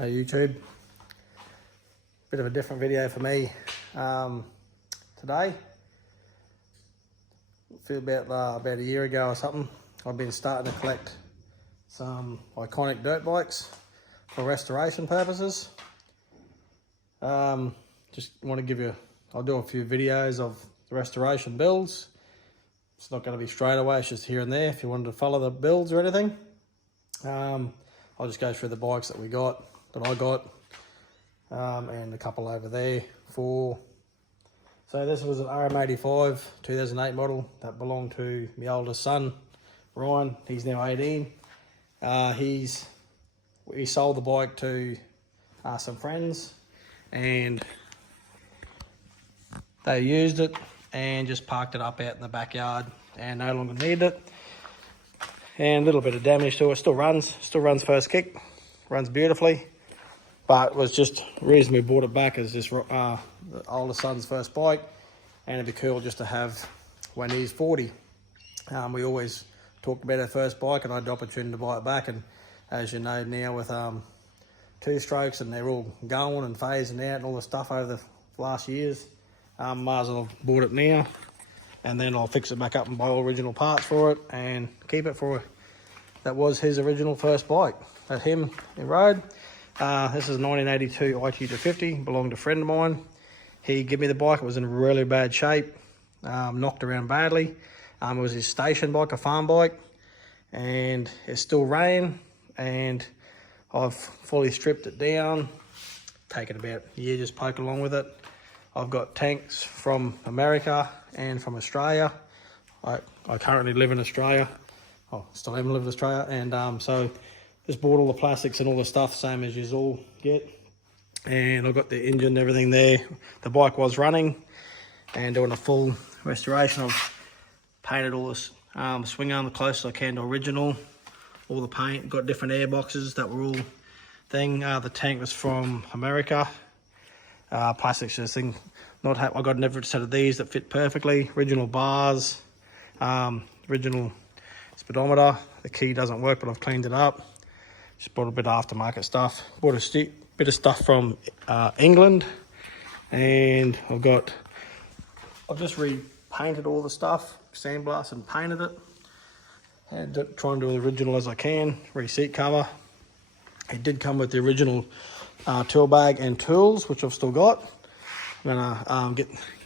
Hey YouTube, bit of a different video for me today. I feel about a year ago or something, I've been starting to collect some iconic dirt bikes for restoration purposes. Just want to give you, I'll do a few videos of the restoration builds. It's not going to be straight away, it's just here and there if you wanted to follow the builds or anything. I'll just go through the bikes that I got, and a couple over there. So this was an RM85 2008 model that belonged to my oldest son, Ryan. He's now 18. We sold the bike to some friends, and they used it and just parked it up out in the backyard and no longer needed it. And a little bit of damage to it. Still runs first kick, runs beautifully, but it was just the reason we bought it back is just the older son's first bike, and it'd be cool just to have when he's 40. We always talked about our first bike, and I had the opportunity to buy it back, and as you know now with two strokes and they're all going and phasing out and all the stuff over the last years, might as well have bought it now, and then I'll fix it back up and buy all original parts for it and keep it for it. That was his original first bike at him in road. This is a 1982 IT 250, belonged to a friend of mine. He gave me the bike, it was in really bad shape, knocked around badly. It was his station bike, a farm bike, and it's still ran, and I've fully stripped it down, taken about a year just poking along with it. I've got tanks from America and from Australia. I currently live in Australia. I still haven't lived in Australia, and so just bought all the plastics and all the stuff, same as you all get. And I've got the engine and everything there. The bike was running, and doing a full restoration. I've painted all this swing arm the closest I can to original. All the paint, got different air boxes that were all thing. The tank was from America. Plastics, this thing. I got another set of these that fit perfectly. Original bars, original speedometer. The key doesn't work, but I've cleaned it up. Just bought a bit of aftermarket stuff. Bought a bit of stuff from England, and I've just repainted all the stuff, sandblasted and painted it. And try and do the original as I can. Seat cover. It did come with the original tool bag and tools, which I've still got. I'm gonna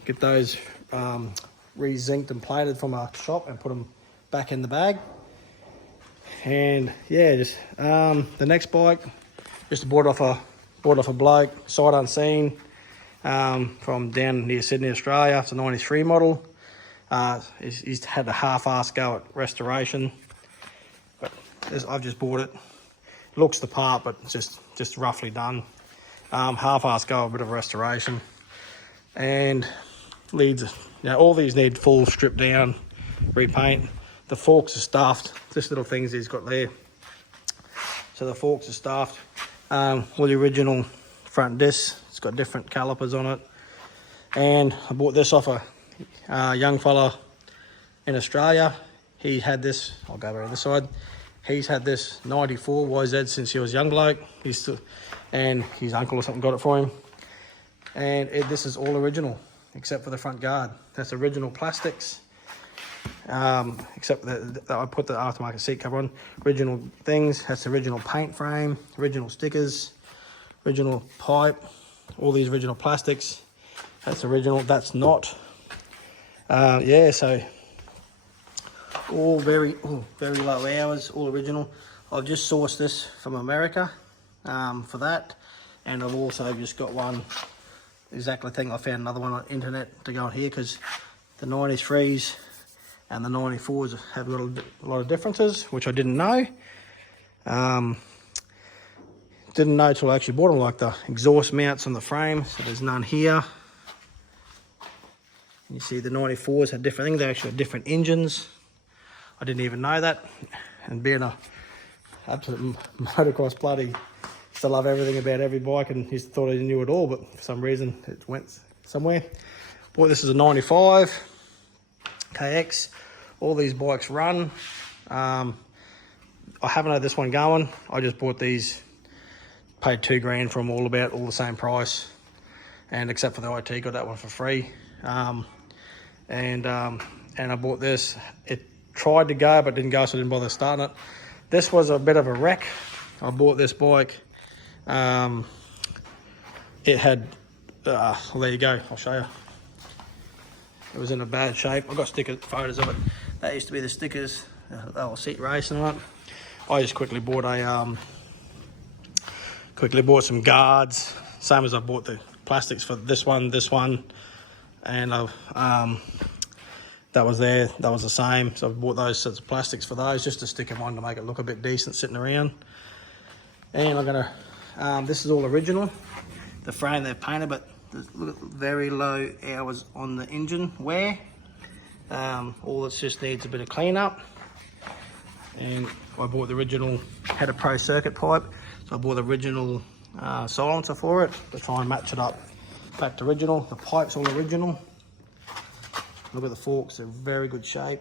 get those re-zinced and plated from a shop and put them back in the bag. And yeah, just the next bike, just bought off a bloke, sight unseen, from down near Sydney, Australia. It's a 93 model. He's had a half-ass go at restoration, but I've just bought it. Looks the part, but it's just roughly done. Half-ass go, a bit of restoration, and leads. Now all these need full strip down, repaint. The forks are stuffed. Just little things he's got there. So the forks are stuffed. All the original front discs. It's got different calipers on it. And I bought this off a young fella in Australia. He had this. I'll go over this side. He's had this 94 YZ since he was a young bloke. And his uncle or something got it for him. And this is all original, except for the front guard. That's original plastics. Except that I put the aftermarket seat cover on. Original things. That's the original paint frame, original stickers, original pipe, all these original plastics. That's original. That's not. Yeah, so all very low hours, all original. I've just sourced this from America for that, and I've also just got one exactly thing. I found another one on the internet to go on here, because the 93s and the 94s have got a lot of differences, which I didn't know. Didn't know till I actually bought them, like the exhaust mounts on the frame. So there's none here. You see the 94s had different things. They actually had different engines. I didn't even know that. And being a absolute motocross bloody, used to love everything about every bike, and used to thought I knew it all, but for some reason it went somewhere. Bought this as a 95 KX. All these bikes run. I haven't had this one going. I just bought these Paid $2 for them, all the same price, and except for the IT, got that one for free. And I bought this. It tried to go but didn't go, so I didn't bother starting it. This was a bit of a wreck. I bought this bike. It had well, there you go, I'll show you. It was in a bad shape. I've got photos of it. That used to be the stickers. They were seat racing on it. I just quickly bought some guards, same as I bought the plastics for this one, and that was the same. So I bought those sets of plastics for those, just to stick them on to make it look a bit decent sitting around. And I'm gonna, this is all original. The frame they've painted, but there's very low hours on the engine wear. All it just needs a bit of cleanup. And I bought the original, had a pro circuit pipe, so I bought the original silencer for it to try and match it up back to original. The pipe's all original. Look at the forks, they're in very good shape.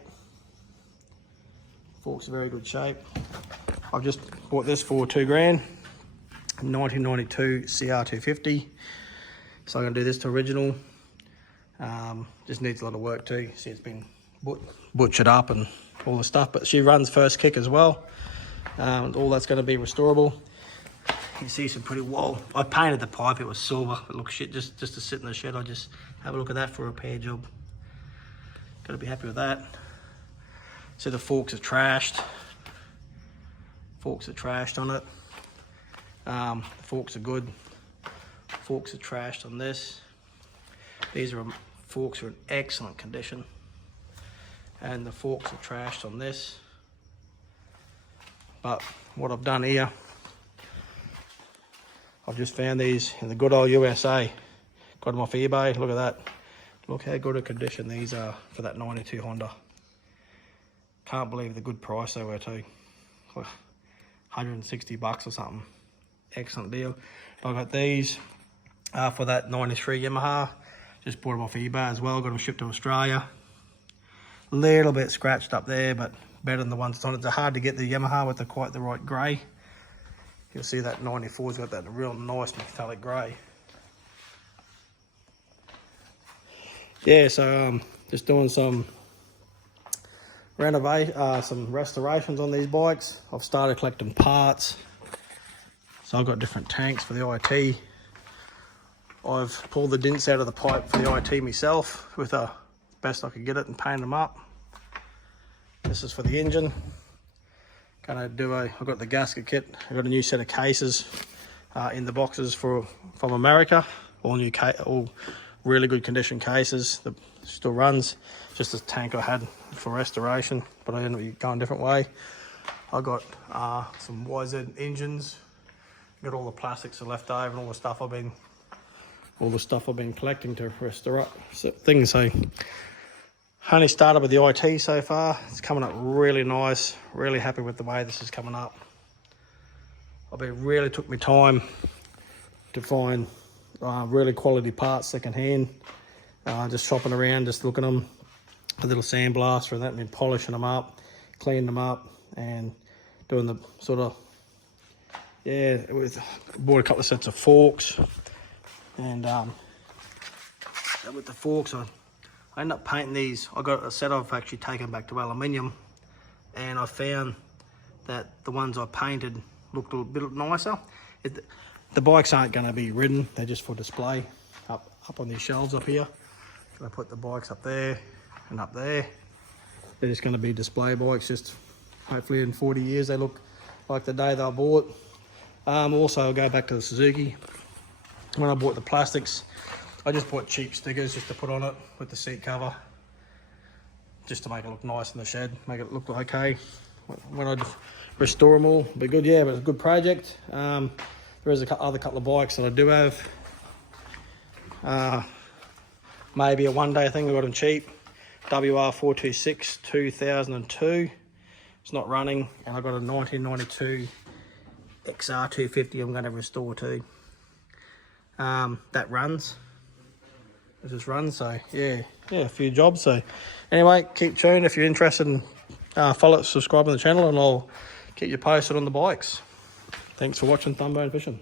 Forks are very good shape. I've just bought this for $2, 1992 CR250. So I'm gonna do this to original. Just needs a lot of work too. See, it's been butchered up and all the stuff, but she runs first kick as well. All that's gonna be restorable. You can see some pretty wall. I painted the pipe, it was silver. It looks shit just to sit in the shed. I just have a look at that for a repair job. Gotta be happy with that. So the forks are trashed. Forks are trashed on it. The forks are good. Forks are trashed on this. These forks are in excellent condition. And the forks are trashed on this. But what I've done here, I've just found these in the good old USA. Got them off eBay, look at that. Look how good a condition these are for that 92 Honda. Can't believe the good price they were too. Like $160 or something. Excellent deal. I got these for that 93 Yamaha. Just bought them off eBay as well. Got them shipped to Australia. Little bit scratched up there, but better than the ones on it. It's hard to get the Yamaha with quite the right grey. You'll see that 94's got that real nice metallic grey. Yeah, so just doing some restorations on these bikes. I've started collecting parts. So I've got different tanks for the IT. I've pulled the dents out of the pipe for the IT myself with the best I could get it and paint them up. This is for the engine. I've got the gasket kit. I've got a new set of cases in the boxes from America. All really good condition cases. That still runs. Just a tank I had for restoration, but I ended up going a different way. I got some YZ engines. Got all the plastics are left over and all the stuff I've been collecting to restore things. So only started with the IT so far. It's coming up really nice. Really happy with the way this is coming up. Really took me time to find really quality parts secondhand. Just shopping around, just looking at them, a little sandblaster and that, and then polishing them up, cleaning them up, and doing the sort of, yeah, bought a couple of sets of forks, and with the forks I ended up painting these. I got a set I've actually taken back to aluminium, and I found that the ones I painted looked a bit nicer. The bikes aren't going to be ridden, they're just for display up on these shelves up here. So I put the bikes up there and up there. They're just going to be display bikes, just hopefully in 40 years they look like the day they were bought. Also, I'll go back to the Suzuki. When I bought the plastics, I just bought cheap stickers just to put on it with the seat cover, just to make it look nice in the shed, make it look okay. When I restore them all, it'll be good. Yeah, but it's a good project. There is a couple of bikes that I do have. Maybe a one-day thing. I got them cheap. WR426 2002. It's not running, and I got a 1992 XR250 I'm going to restore too. That runs. It just runs, so yeah, a few jobs. So anyway, keep tuned if you're interested in subscribe on the channel, and I'll keep you posted on the bikes. Thanks for watching Thumbone Fishing.